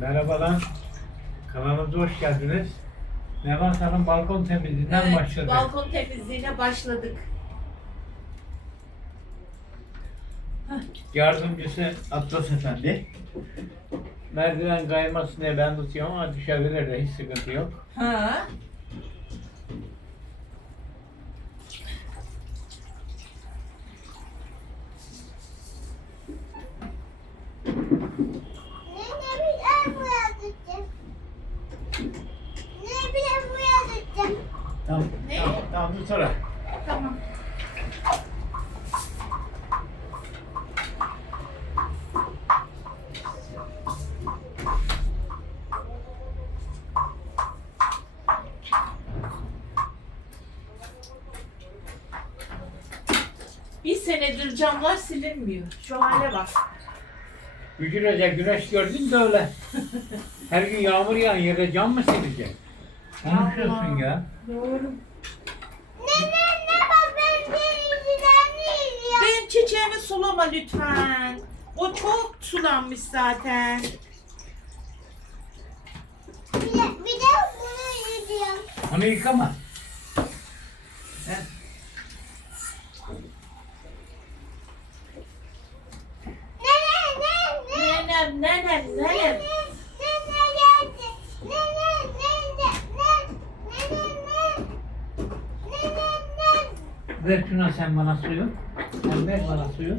Merhabalar. Kanalımıza hoş geldiniz. Nevat Hanım balkon temizliğinden Evet, başladı. balkon temizliğine başladık. Yardımcısı Atlas Efendi. Merdiven kaymasın diye ben tutuyorum ama düşebilir de hiç sıkıntı yok. Ha? Ne ne bilen boyatacağım. Ne bilen boyatacağım. Tamam. Ne? Tamam, dur sonra. Tamam. Bir senedir camlar silinmiyor. Şu hale bak. Gücürecek güneş gördün de öyle. Her gün yağmur yağan yere cam mı silecek? Konuşuyorsun ya. Doğru. Ne ne ne bak ben denizden değil ya. Benim çiçeğimi sulama lütfen. O çok sulanmış zaten. Bir de, bir de bunu yiyeceğim. Onu yıkama. He? Ne ne ne ne. Nenem, nenem, Ne ne nenem. ne ne geldi. Ne ne ne ne ne. Ne ne ne. Ne ne ne. Ver şuna sen bana suyu. Sen ver bana suyu.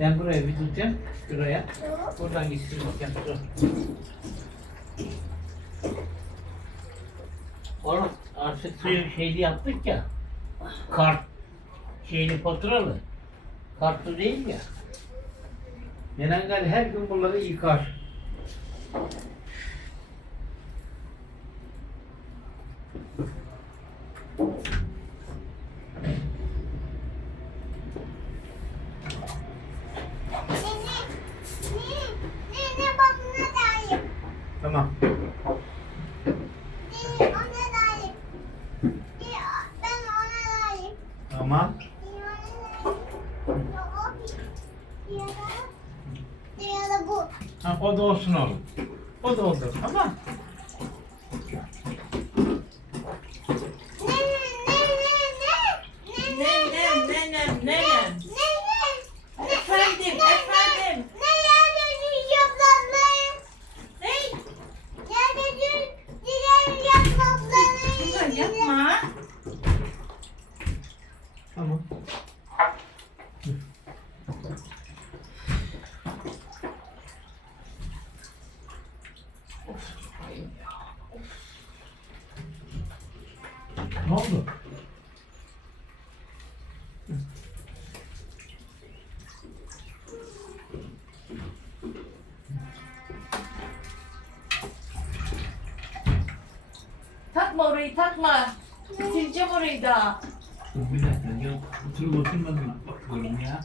Ben buraya bir tutacağım. Şuraya. Buradan gitsin. Oğlum artık suyu şeyli yaptık ya. Kart şeyli faturalı. Kartlı değil ya. Nenenler her gün bunları yıkar. Ne ne. Ne ne ne bak buna dair. Tamam. Ne ona dair. Ne ben ona dair. Tamam. Ya da bu. Ha, o da olsun oğlum. O da olur. Tamam. Ne ne ne ne ne Nenem, nenem, nenem. ne ne Efendim, efendim. ne yerde düz yaprakları Ne? yerde düz diğer yaprakları Güzel yapma. Tamam. Ne oldu? Takma orayı takma. Sileceğim orayı da. Bir dakika ya. Oturup oturmadım bakıyorum ya.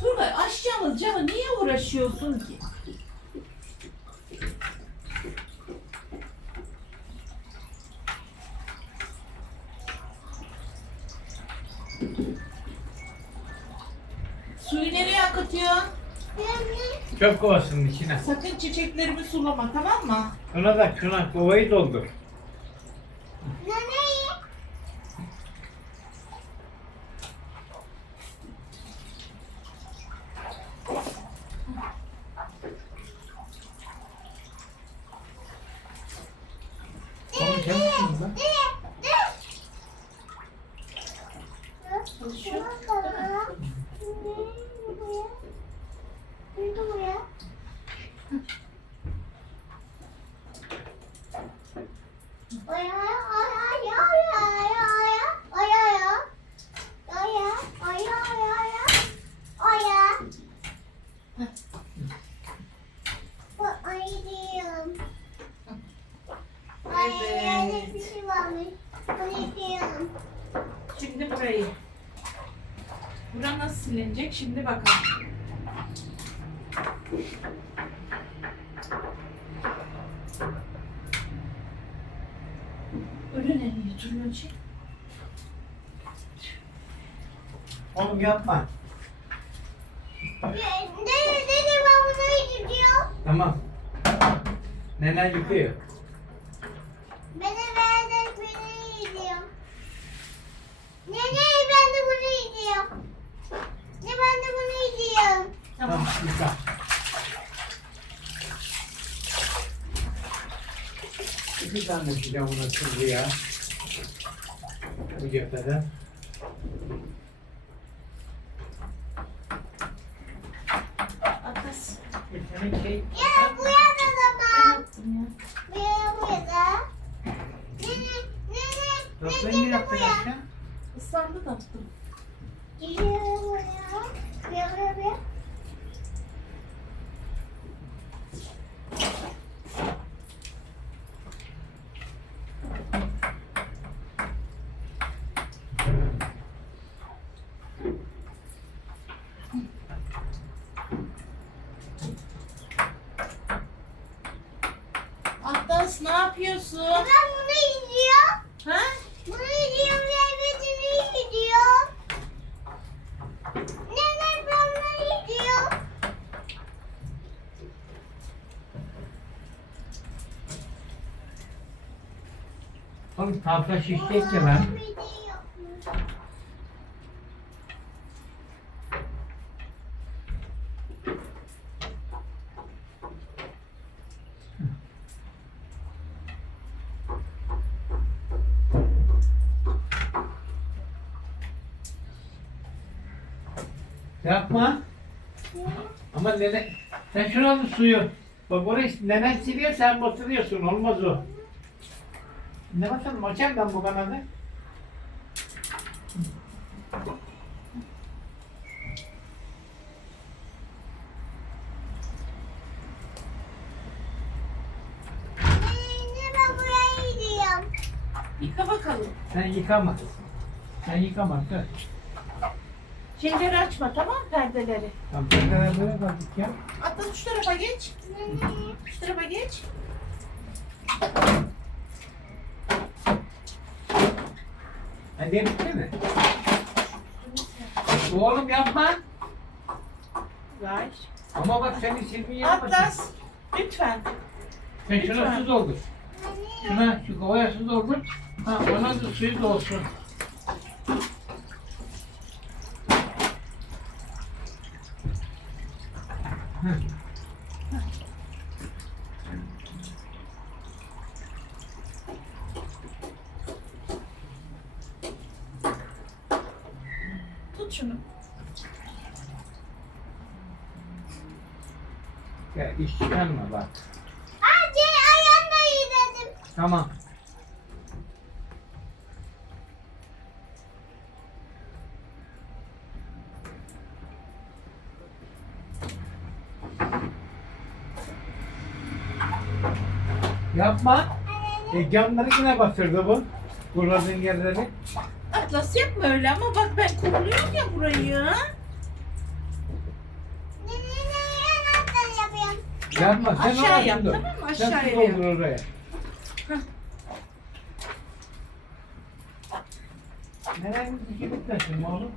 Turgay aç camı camı niye uğraşıyorsun ki? Suyu nereye akıtıyorsun? Çöp kovasının içine. Sakın çiçeklerimi sulama tamam mı? Şuna da şuna kovayı doldur. né? Şimdi bakalım. Öyle nereye duruyor şey? Oğlum yapma. Dede dede ben bunu gidiyor. Tamam. Nenen yıkıyor. Beni verdik beni gidiyorum. Nene ben de bunu gidiyorum. Ne ben de bunu gidiyorum. Tamam. Yıka. İki tane ona sızdı ya. Bu cephede. Atas. Bir tane şey. Ya bu yana da bak. Bu yana bu yana. Nene nene. Raflayı mı yaptın aşağı? Islandı da attım. Geliyor bu yana. Bu yana bu yana. Atas ne yapıyorsun? Ben bunu gidiyorum. Ha? Bunu gidiyorum ve öbürünü gidiyorum. Nene ben bunu gidiyorum. Oğlum tahta şişecek ya lan. Yapma. Ama nene, sen şuranın suyu. Bak orayı nenen siliyor sen batırıyorsun. Olmaz o. Ne bakalım açayım ben bu kanadı. Yıka bakalım. Sen yıkama. Sen yıkama. Dur. Şeyleri açma tamam mı, perdeleri? Tamam ne kadar böyle kaldık ya. Atlas şu tarafa geç. Şu tarafa geç. Hadi bitti mi? Oğlum yapma. Ver. Ama bak senin silmin yapmasın. Atlas. Lütfen. Sen şuna su doldur. Şuna şu kovaya su doldur. Ha ona da suyu dolsun. Tut şunu. Ya iş çıkarma bak. Hadi ayağımla gidelim. Tamam. Yapma. E, camları yine batırdı bu. Kuruladığın yerleri. Atlas yapma öyle ama bak ben kuruluyorum ya burayı. Yapma sen Aşağı yap, tamam mı? Sen su Aşağıya doldur oraya. Nereye bir bitmesin oğlum?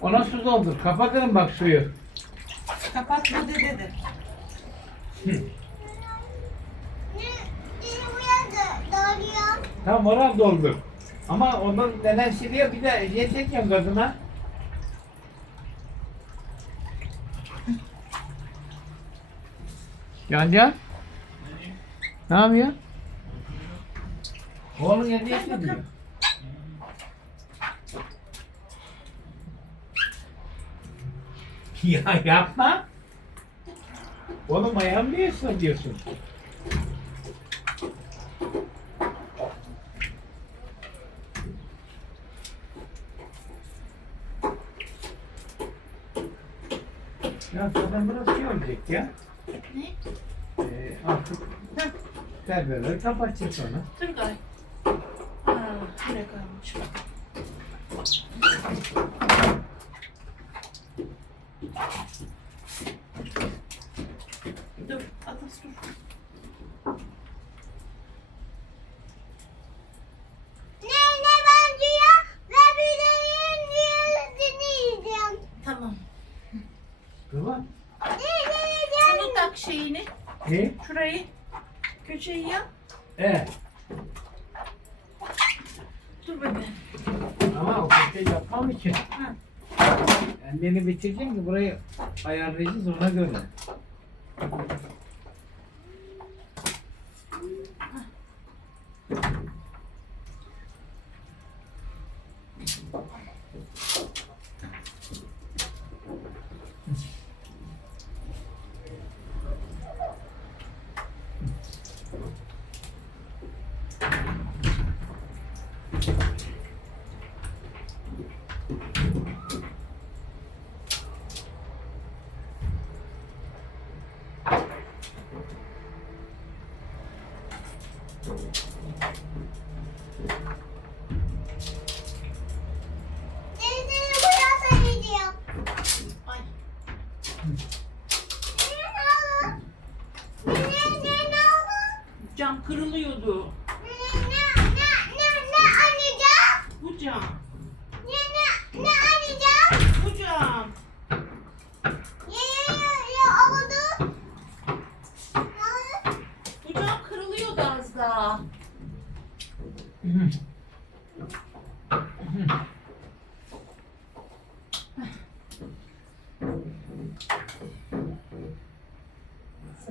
Ona su doldur. Kapatırım bak suyu. Kapatma dededir. Hı. Ne? Nene buraya da Tamam oraya doldur. Ama ondan neden siliyor bir de yedirken kadına. Can Can. Ne yapıyor? Oğlum ya niye Gel diyor? Ya yapma. Oğlum ayağımı niye ıslatıyorsun? zaten burası şey olacak ya. Ne? Ee, artık Heh. terbiyeleri kapatacak sonra. Dur gay. Ne kalmış bak. Dur, Atas dur. Ne ne ben dünya ve birinin dünyasını yiyeceğim. Tamam. Kıvan. Bunu tak şeyini. Ne? Şurayı. Köşeyi yap. Evet. Dur bebeğim. Ama o köşeyi yapmam ki. Ha. Kendini bitireceğim ki burayı ayarlayacağız ona göre.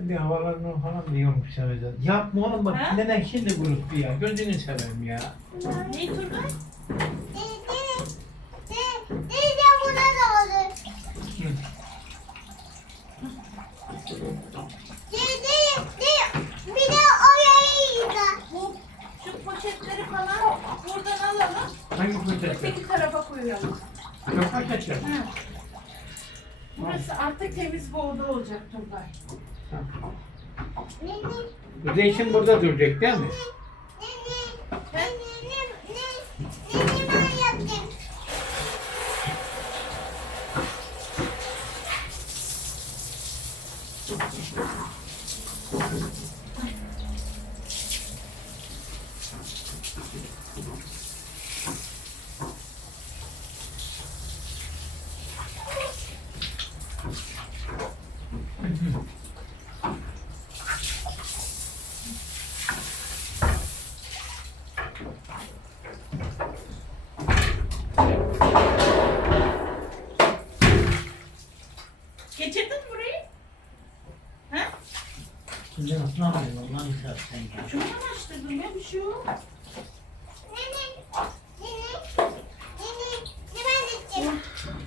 Bir havalarını falan diyormuş sana. Yapma oğlum bak Ha? neden şimdi gruptu ya. Gözünü seveyim ya. Ne Turgay? Şu poşetleri falan buradan alalım. Hangi poşetler? Öteki tarafa koyalım. Yok. Hı. Burası artık temiz bir oda olacak Turgay. İçin burada duracak değil mi? ne ne ne ne ne ne ne ben yaptım. Geçirdin mi burayı? Ha? Kuzey nasıl yapıyorsun Allah'ını seversen ya. Şunu mu açtırdın ya bir şey yok. Ne ne ne ne ne ne ne ben yaptım.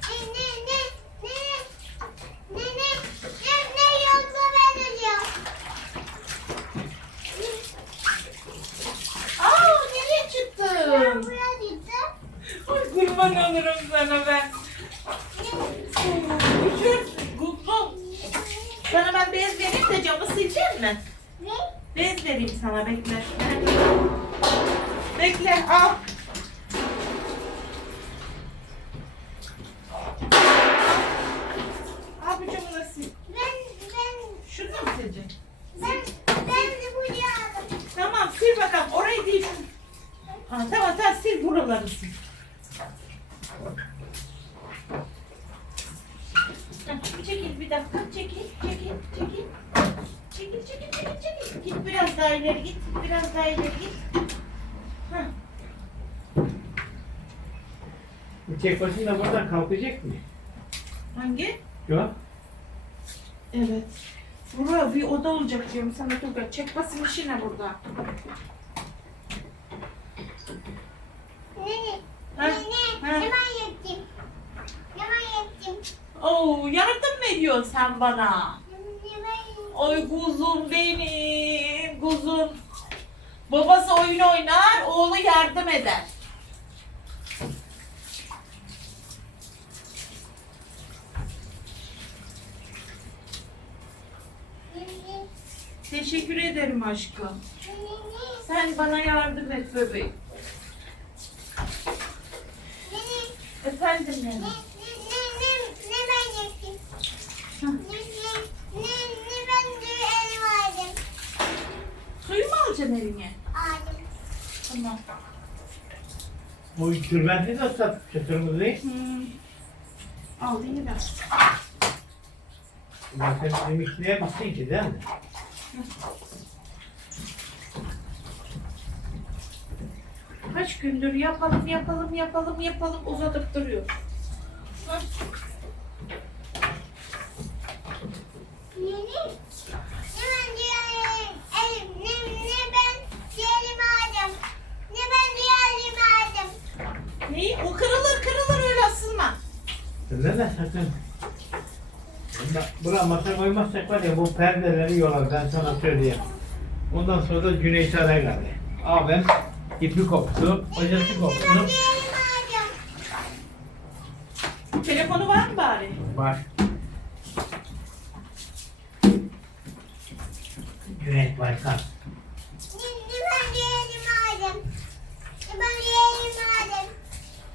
Ne ne ne ne ne ne ne ne yoksa ben ölüyorum. Aa nereye Ben çıktın? buraya gittim. Ay kurban olurum sana ben. Küçük, kuzum. Sana ben bez vereyim de camı silecek mi? Ne? Bez vereyim sana bekle. Bekle al. Al bu camı da sil. Ben ben Şunu da mı sileceksin? ben ben de buraya aldım. Tamam sil bakalım. Orayı değil. Ha, tamam tamam sil buraları sil. Çekil bir dakika. Çekil, çekil, çekil. Çekil, çekil, çekil, çekil. Git biraz daha ileri git. Biraz daha ileri git. Heh. Bu tek başına buradan kalkacak mı? Hangi? Yok. Evet. Buraya bir oda olacak diyorum sana Turgay. Çek basın işi ne burada? Ne ne Ha? ne ne Ha? yaptım. Ne ben yaptım. Oo, yardım mı ediyorsun sen bana? Oy kuzum benim, kuzum. Babası oyun oynar, oğlu yardım eder. Teşekkür ederim aşkım. Sen bana yardım et bebeğim. ne ne Efendim Ne ne ne ne ne ben yapayım? Ne ne ne ne ben de elim aldım. Suyu mu alacaksın eline? Aldım. Tamam. O tülbenti de ıslatmış kırmızı. Hmm. Al yine ver. Zaten işine bitsin ki değil mi? Kaç gündür yapalım yapalım yapalım yapalım uzatıp duruyor. Neyi? O kırılır kırılır öyle asılma. Öyle de sakın. Bunda, buraya masa koymazsak var ya bu perdeleri yolar ben sana söyleyeyim. Ondan sonra da Cüneyt Aray geldi. Abim ipi koptu, hocası koptu. Telefonu var mı bari? Var. Cüneyt Baykan. Ne, ne ben diğerimi aldım. Ne ben diğerimi aldım.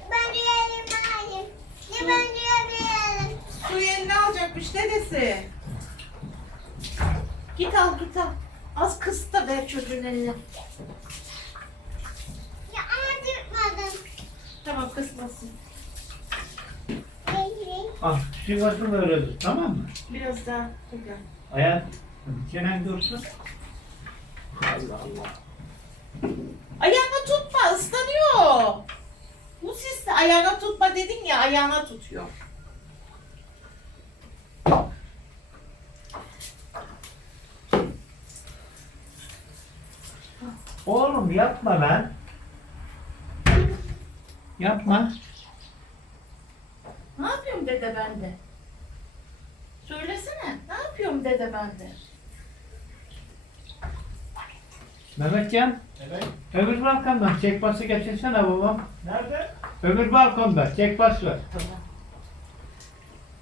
Ne ben diğerimi aldım. Ne ben diğerimi aldım. Suyu eline alacakmış dedesi. Git al git al. Az kıs da ver çocuğun eline. Ya ama tutmadım. Kısmasın. Hey, hey. Ah, sigortunu öğrendik tamam mı? Biraz daha. Tekrar. Hayat, çenen dursun. Allah Allah. Ayağına tutma ıslanıyor. Bu sis de ayağına tutma dedin ya ayağına tutuyor. Oğlum yapma lan. Yapma. Ne yapıyorum dede bende? Söylesene. Ne yapıyorum dede bende? Mehmetcan, Evet. öbür balkondan çek bası getirsene babam. Nerede? Öbür balkonda çek bas var. Tamam.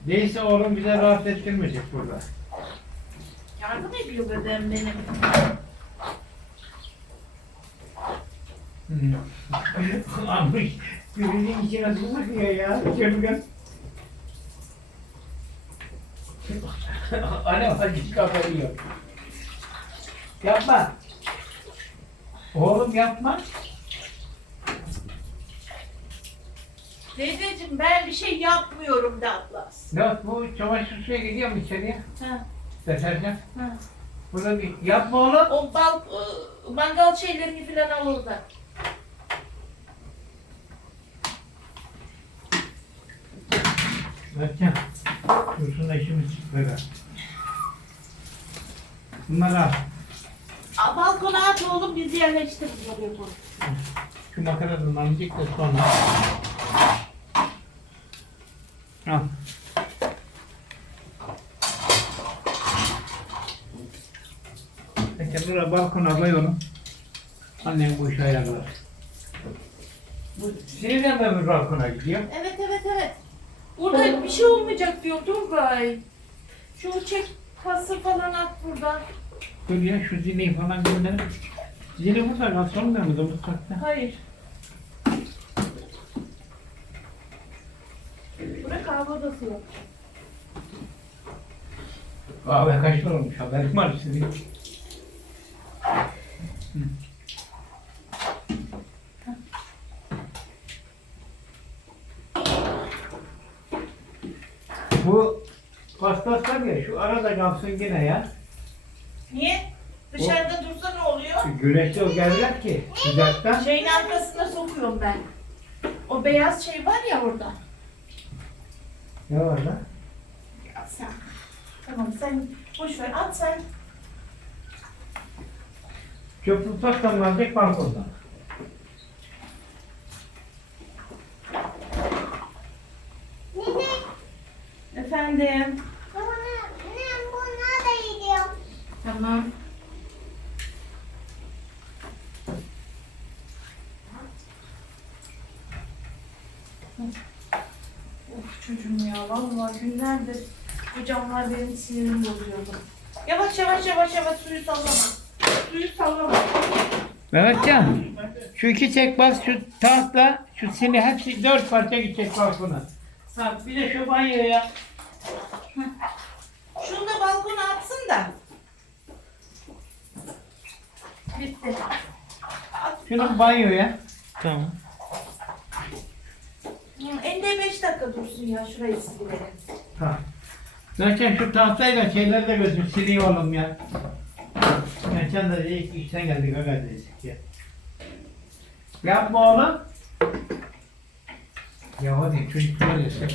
Değilse oğlum bize rahat ettirmeyecek burada. Yardım ediyor dedem benim. Hmm. Almış. Birinin içine sıkıyor ya. Çılgın. Anne var hiç kafayı yok. Yapma. Oğlum yapma. Dedeciğim ben bir şey yapmıyorum da Atlas. Ne bu çamaşır suya gidiyor mu içeriye? Ha, Deterjan. ha. Burada bir yapma oğlum. O bal, ıı, mangal şeylerini falan al orada. Bakacağım. Dursun işimiz böyle. Bunları al. Aa, balkona at oğlum biz yerleştiririz oraya koy. Şu makaradan alacak da sonra. Al. Peki buraya balkona koy onu. Annem bu işi ayarlar. Bu sinirden mi bir balkona gidiyor? Evet evet evet. Burada bir şey olmayacak diyor Turgay. Şu çek kası falan at burada. Dur ya şu zili falan gönderin. Zili burada kalsın olmuyor mu da mutfakta? Hayır. Burada kahve odası yok. Kahve kaç lira olmuş haberim var sizin. Hı. Bu paspas var ya şu arada kalsın yine ya. Niye? Dışarıda dursa ne oluyor? Güneşte o gelirler ki sıcaktan. Şeyin arkasına sokuyorum ben. O beyaz şey var ya orada. Ne var lan? Ya sen. Tamam sen boş ver at sen. Çöp tutarsan alacak balkondan. Efendim. bana, ne buna da gidiyor. Tamam. Of çocuğum ya vallahi günlerdir bu camlar benim sinirimi bozuyordu. Yavaş yavaş yavaş yavaş suyu sallama. Suyu sallama. Mehmetcan, şu iki çek bas, şu tahtla, şu sini hepsi dört parça gidecek balkona. Ha, bir de şu banyoya. Şunu da balkona atsın da. Bitti. Şunu banyoya. Tamam. Elde 5 dakika dursun ya şurayı silelim. Tamam. Zaten şu tahtayla şeyleri de gözüm siliyor oğlum ya. Da dedi ki işten geldik aga dedik ya. Yapma oğlum. Ya hadi çocuklar yese.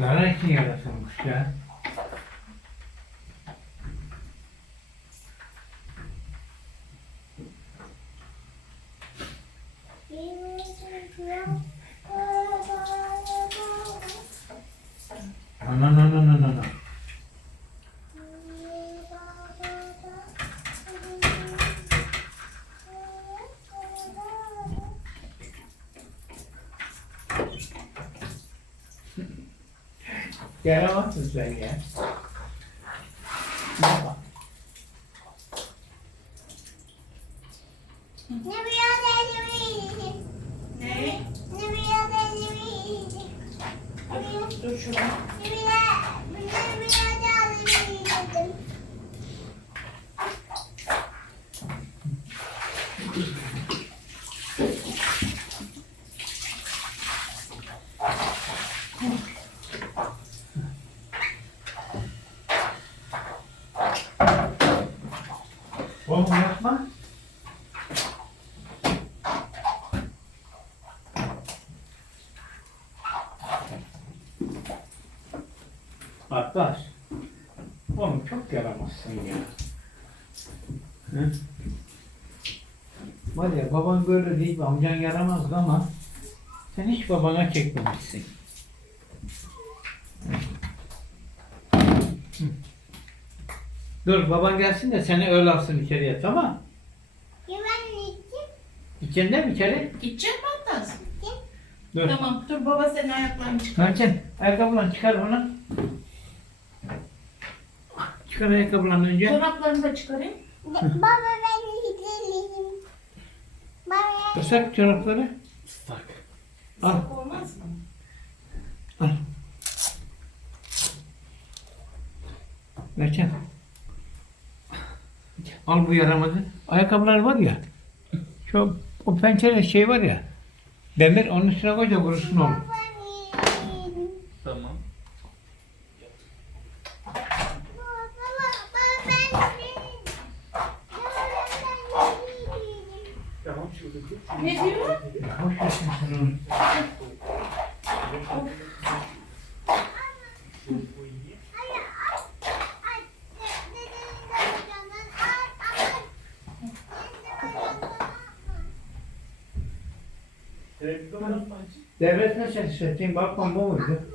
Yara için yarasılmış ya. Ana ana ana ana ana. Yaramazsın sen ya. Yapma. Ne biraz elimi yiyeceğim. Ne? Ne biraz elimi yiyeceğim. Dur, dur şurada. Ne biraz, ne biraz elimi yiyeceğim. Oğlum yapma. Abbas. Oğlum çok yaramazsın ya. Hı? Var ya baban böyle değil, amcan yaramazdı ama sen hiç babana çekmemişsin. Hı. Dur baban gelsin de seni öyle alsın içeriye tamam? İçeride mi içeri? Gidecek mi Atlas? Dur. Tamam dur baba senin ayaklarını çıkar. Mercan ayakkabılarını çıkar onu. Çıkar ayakkabılarını önce. Çoraplarını da çıkarayım. Baba Islak çorapları. Islak. Al. Olmaz mı? Mercan. Al bu yaramazı. Ayakkabılar var ya. Şu o pencere şey var ya. Demir onun üstüne koy da kurusun oğlum. ben yiyeceğim. Tamam. Baba, baba ben yiyeceğim. Baba ben yiyeceğim. Tamam şurada dur. Ne diyor? Hoş geldin sen onu. Ay, ay, ay. Dedenin de bacağından, ay, ay. Senin de bacağından. Televizyon Devlet ne hissettiğin bakmam bu muydu?